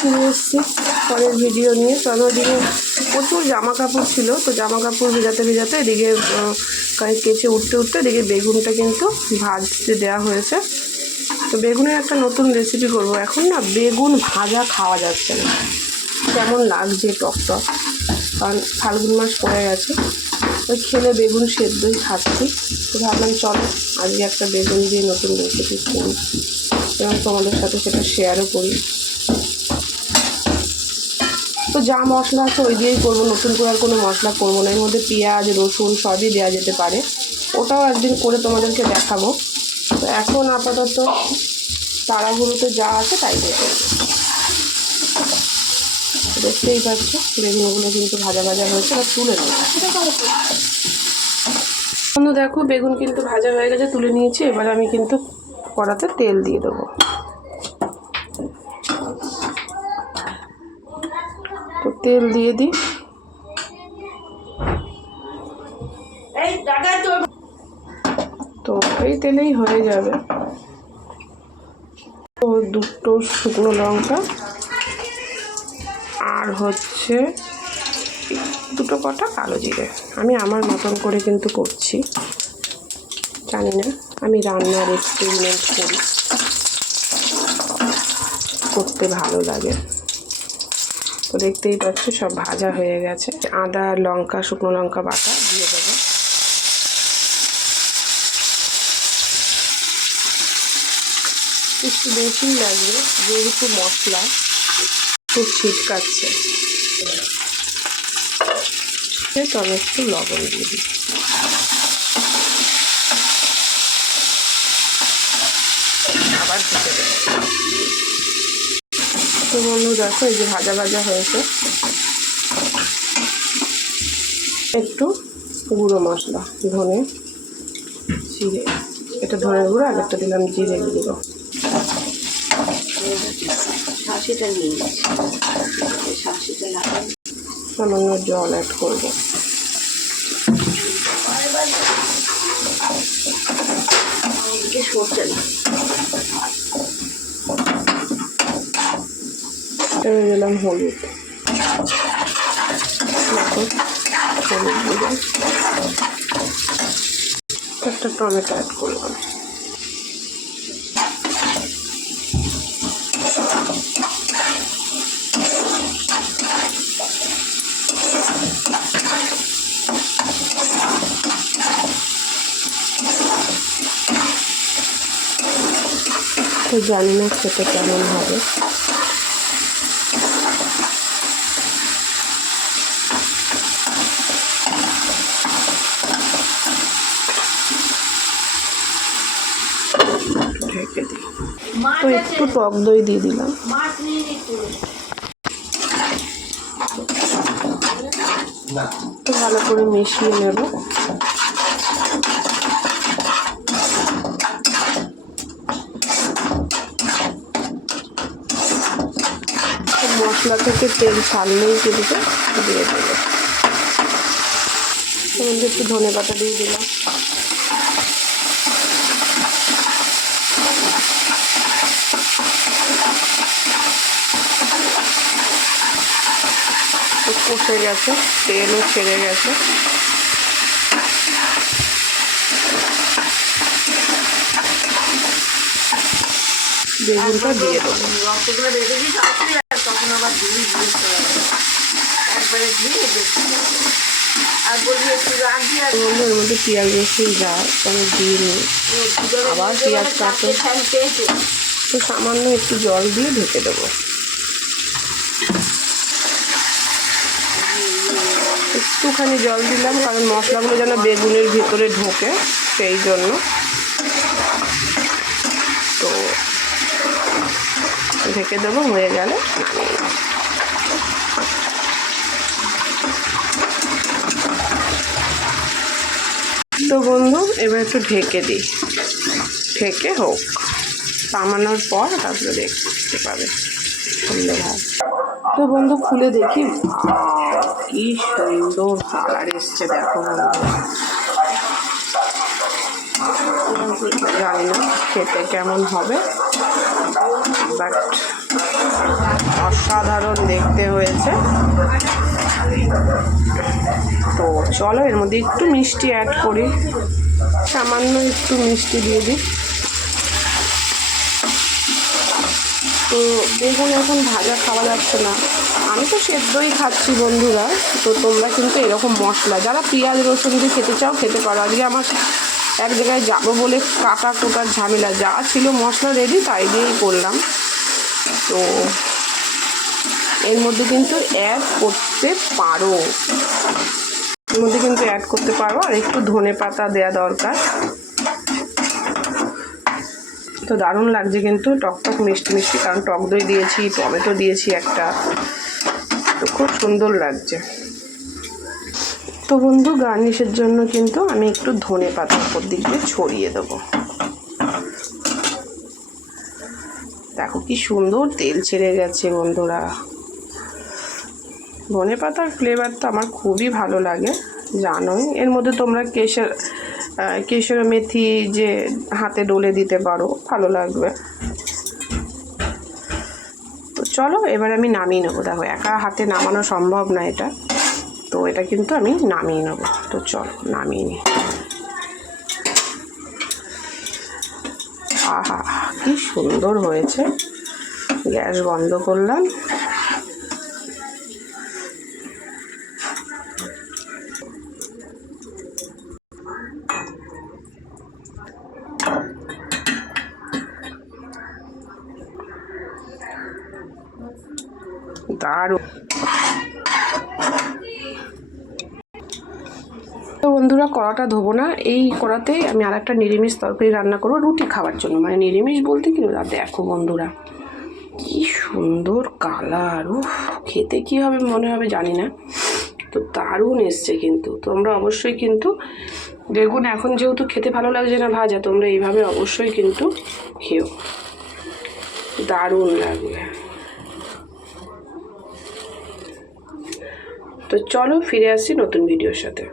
ফিরে এসেছি পরের ভিডিও নিয়ে। কারণ ওদিকে প্রচুর জামা কাপড় ছিল, তো জামা কাপড় ভেজাতে ভেজাতে এদিকে কেচে উঠতে উঠতে এদিকে বেগুনটা কিন্তু ভাজতে দেওয়া হয়েছে। তো বেগুনের একটা নতুন রেসিপি করব। এখন না বেগুন ভাজা খাওয়া যাচ্ছে না, কেমন লাগছে টক টক, কারণ ফাল্গুন মাস পড়ে গেছে, ওই খেলে বেগুন সেদ্ধই খাচ্ছি। তো ভাবলাম চলো আজকে একটা বেগুন দিয়ে নতুন রেসিপি করি এবং তোমাদের সাথে সেটা শেয়ারও করি। তো যা মশলা আছে ওই দিয়েই করবো, নতুন করে আর কোনো মশলা করবো না। এর মধ্যে পেঁয়াজ রসুন সবই দেওয়া যেতে পারে, ওটাও একদিন করে তোমাদেরকে দেখাবো। তো এখন আপাতত তাড়াহুড়োতে যা আছে তাই দিয়ে করবো। দেখতেই পাচ্ছ বেগুনগুলো কিন্তু ভাজা ভাজা হয়েছে, আর তুলে নেব। বন্ধু দেখো বেগুন কিন্তু ভাজা হয়ে গেছে, তুলে নিয়েছি। এবার আমি কিন্তু কড়াতে তেল দিয়ে দেবো। তো তেল দিয়ে দিই। তো এই তেলেই হয়ে যাবে। তো দুটো শুকনো লঙ্কা আর হচ্ছে দুটো কটা কালো জিরে। আমি আমার মতন করে কিন্তু করছি, জানি না, আমি রান্নার এক্সপেরিমেন্ট করি, করতে ভালো লাগে। তো দেখতেই পাচ্ছ সব ভাজা হয়ে গেছে। আদা লঙ্কা শুকনো লঙ্কা বাটা দিয়ে দেবো। একটু বেশিই লাগবে যেহেতু মশলা খুব ছিটকাচ্ছে। তবে একটু লবণ দিয়ে দিই। আবার দিতে দেবো। তো বন্ধু দেখো এই যে ভাজা ভাজা হয়েছে। একটু গুঁড়ো মশলা, ধনে জিরে, এটা ধনের গুঁড়ো, আর একটা দিলাম জিরে গুঁড়ো। সামান্য জল অ্যাড করবো। দিলাম হলুদ, একটা টমেটো অ্যাড করলাম। তো জানি না খেতে কেমন হবে। ঢেকে দিই। তো একটু টক দই দিয়ে দিলাম। তো ভালো করে মিশিয়ে নেব। মশলা থেকে তেল ছাড়লেই কিন্তু দিয়ে দেবো। একটু ধনে পাতা দিয়ে দিলাম। কষে গেছে, তেলও ছেড়ে গেছে। বেগুনটা দিয়ে দেবো। এর মধ্যে পেঁয়াজ রসুন যায় আমি দিয়ে নিই, আবার পেঁয়াজ কাটে। তো সামান্য একটু জল দিয়ে ঢেকে দেবো। একটুখানি জল দিলাম কারণ মশলাগুলো যেন বেগুনের ভিতরে ঢোকে, সেই জন্য। তো ঢেকে দেবো, হয়ে গেলে তো বন্ধু এবার একটু ঢেকে দিই, ঢেকে হোক, নামানোর পর তারপরে দেখতে পাবে সুন্দর হয়। তো বন্ধু খুলে দেখি, কি সুন্দর কালার এসছে দেখো বন্ধু। জানি না খেতে কেমন হবে, বাট অসাধারণ দেখতে হয়েছে। তো চলো এর মধ্যে একটু মিষ্টি অ্যাড করি, সামান্য একটু মিষ্টি দিয়ে দিই। তো বেগুন এখন ভাজা খাওয়া যাচ্ছে না, আমি তো সেদ্ধই খাচ্ছি বন্ধুরা। তো তোমরা কিন্তু এরকম মশলা যারা পেঁয়াজ রসুন দিয়ে খেতে চাও খেতে পারো। আজকে আমার এক জায়গায় যাবো বলে কাটা কোটার ঝামেলা, যা ছিল মশলা রেডি তাই দিয়েই করলাম। তো এর মধ্যে কিন্তু অ্যাড করতে পারো, এর মধ্যে কিন্তু অ্যাড করতে পারো, আর একটু ধনে পাতা দেওয়া দরকার। তো দারুণ লাগছে কিন্তু, টকটক মিষ্টি মিষ্টি, কারণ টক দই দিয়েছি, টমেটো দিয়েছি একটা, তো খুব সুন্দর লাগছে। তো বন্ধু গার্নিশের জন্য কিন্তু আমি একটু ধনে পাতা উপর দিক দিয়ে ছড়িয়ে দেবো। দেখো কি সুন্দর তেল ছেড়ে গেছে বন্ধুরা। ধনে পাতার ফ্লেভার তো আমার খুবই ভালো লাগে, জানোই। এর মধ্যে তোমরা কেশর মেথি যে হাতে ডলে দিতে পারো, ভালো লাগবে। তো চলো এবার আমি নামিয়ে নেবো। দেখো একা হাতে নামানো সম্ভব না এটা, তো এটা কিন্তু আমি নামিয়ে নেবো। তো চলো নামিয়ে নিই। আহা কি সুন্দর হয়েছে। গ্যাস বন্ধ করলাম। দারুণ। তো বন্ধুরা কড়াটা ধোবো না, এই কড়াতেই আমি আর একটা নিরামিষ তরকারি রান্না করবো রুটি খাওয়ার জন্য। মানে নিরামিষ বলতে কি, দেখো বন্ধুরা কি সুন্দর কালার, খেতে কি হবে মনে হবে জানি না, তো দারুণ এসছে কিন্তু। তোমরা অবশ্যই কিন্তু বেগুন এখন যেহেতু খেতে ভালো লাগছে না ভাজা, তোমরা এইভাবে অবশ্যই কিন্তু খেও, দারুণ লাগবে। তো চলো ফিরে আসি নতুন ভিডিওর সাথে।